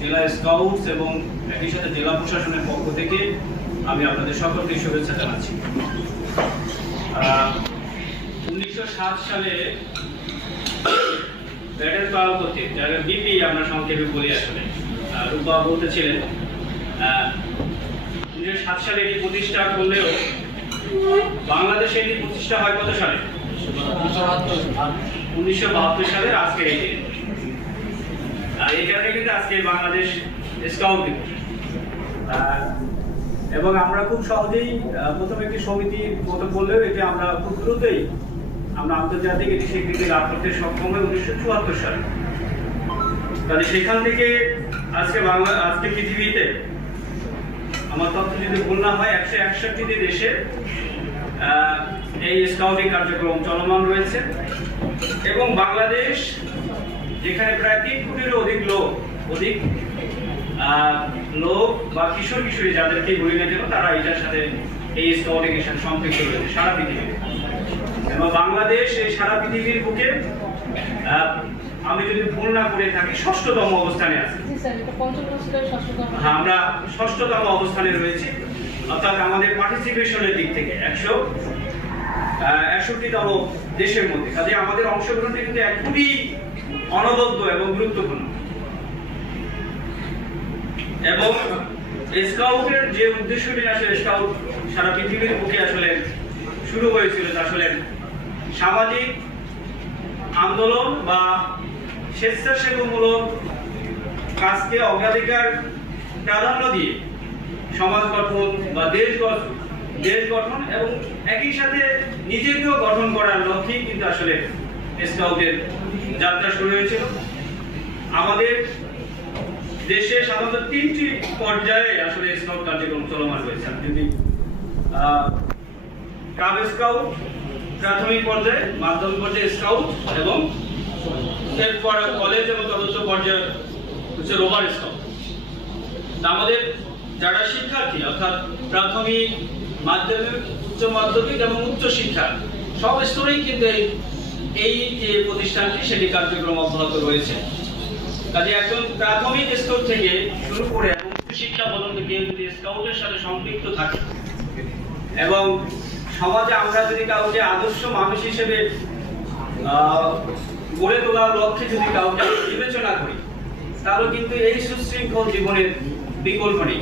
জেলা স্কাউটস এবং একই সাথে জেলা প্রশাসনের পক্ষ থেকে আমি আপনাদের সকলকে শুভেচ্ছা জানাচ্ছি। উনিশশো সাত সালে বিপি আমরা সংক্ষেপে বলি আসলে রূপা উনিশশো সাত সালে এটি প্রতিষ্ঠা করলেও বাংলাদেশে এটি প্রতিষ্ঠা হয় কত সালে। উনিশশো বাহাত্তর সালের আজকের এই দিন। এই কারণে কিন্তু আজকে বাংলাদেশ এবং আমরা খুব সহজেই প্রথম একটি মতো করলেও এটি আমরা খুব দ্রুতই আমরা আন্তর্জাতিক স্বীকৃতি লাভ করতে সক্ষম উনিশশো চুয়াত্তর সালে। তাহলে সেখান থেকে আজকে বাংলা, আজকে পৃথিবীতে আমার তথ্য যদি ভুল না হয়, একশো দেশে এই স্কাউটিং কার্যক্রম চলমান রয়েছে। এবং বাংলাদেশ যেখানে প্রায় তিন কোটিরও অধিক লোক অধিক লোক বা কিশোর কিশোরী যাদেরকে বলি না কেন তারা এটার সাথে এই স্কাউটিং সম্পৃক্ত রয়েছে সারা পৃথিবীতে। এবং বাংলাদেশ এই সারা পৃথিবীর বুকে আমি যদি ভুল না করে থাকি ষষ্ঠতম অবস্থানে আছে। হ্যাঁ, আমরা ষষ্ঠতম অবস্থানে রয়েছি অর্থাৎ আমাদের পার্টিসিপেশনের দিক থেকে একশো একষট্টিতম দেশের মধ্যে। কাজে আমাদের অংশগ্রহণটা কিন্তু এক খুবই অনবদ্য এবং গুরুত্বপূর্ণ। এবং স্কাউটের যে উদ্দেশ্য নিয়ে আসলে স্কাউট সারা পৃথিবীর বুকে আসলে শুরু হয়েছিল আসলে সামাজিক আন্দোলন বা স্বেচ্ছাসেবামূলক কাজকে অগ্রাধিকার প্রাধান্য দিয়ে সমাজ গঠন বা দেশ গঠন দেশ গঠন এবং একই সাথে নিজেকেও গঠন করার লক্ষ্যেই কিন্তু আসলে স্কাউটের যাত্রা শুরু হয়েছিল আমাদের দেশে সাধারণত তিনটি পর্যায়ে আসলে স্কাউট কার্যক্রম চলমান রয়েছে। যদি কাব স্কাউট, প্রাথমিক পর্যায়ে, মাধ্যমিক পর্যায়ে স্কাউট এবং এরপর কলেজ এবং তদন্ত পর্যায়ে হচ্ছে রোভার স্কাউট। আমাদের যারা শিক্ষার্থী, অর্থাৎ প্রাথমিক, মাধ্যমিক, উচ্চ মাধ্যমিক এবং উচ্চ শিক্ষা, সব স্তরেই কিন্তু এই এই যে প্রতিষ্ঠানটি, সেটি কার্যক্রম অব্যাহত রয়েছে। কাজে একজন প্রাথমিক স্তর থেকে শুরু করে এবং শিক্ষা পর্যন্ত কেউ যদি স্কাউটের সাথে সম্পৃক্ত থাকে। এবং সমাজে আমরা যদি কাউকে আদর্শ মানুষ হিসেবে গড়ে তোলার লক্ষ্যে যদি কাউকে বিবেচনা করি, তাহলে কিন্তু এই সুশৃঙ্খল জীবনের বিকল্প নেই।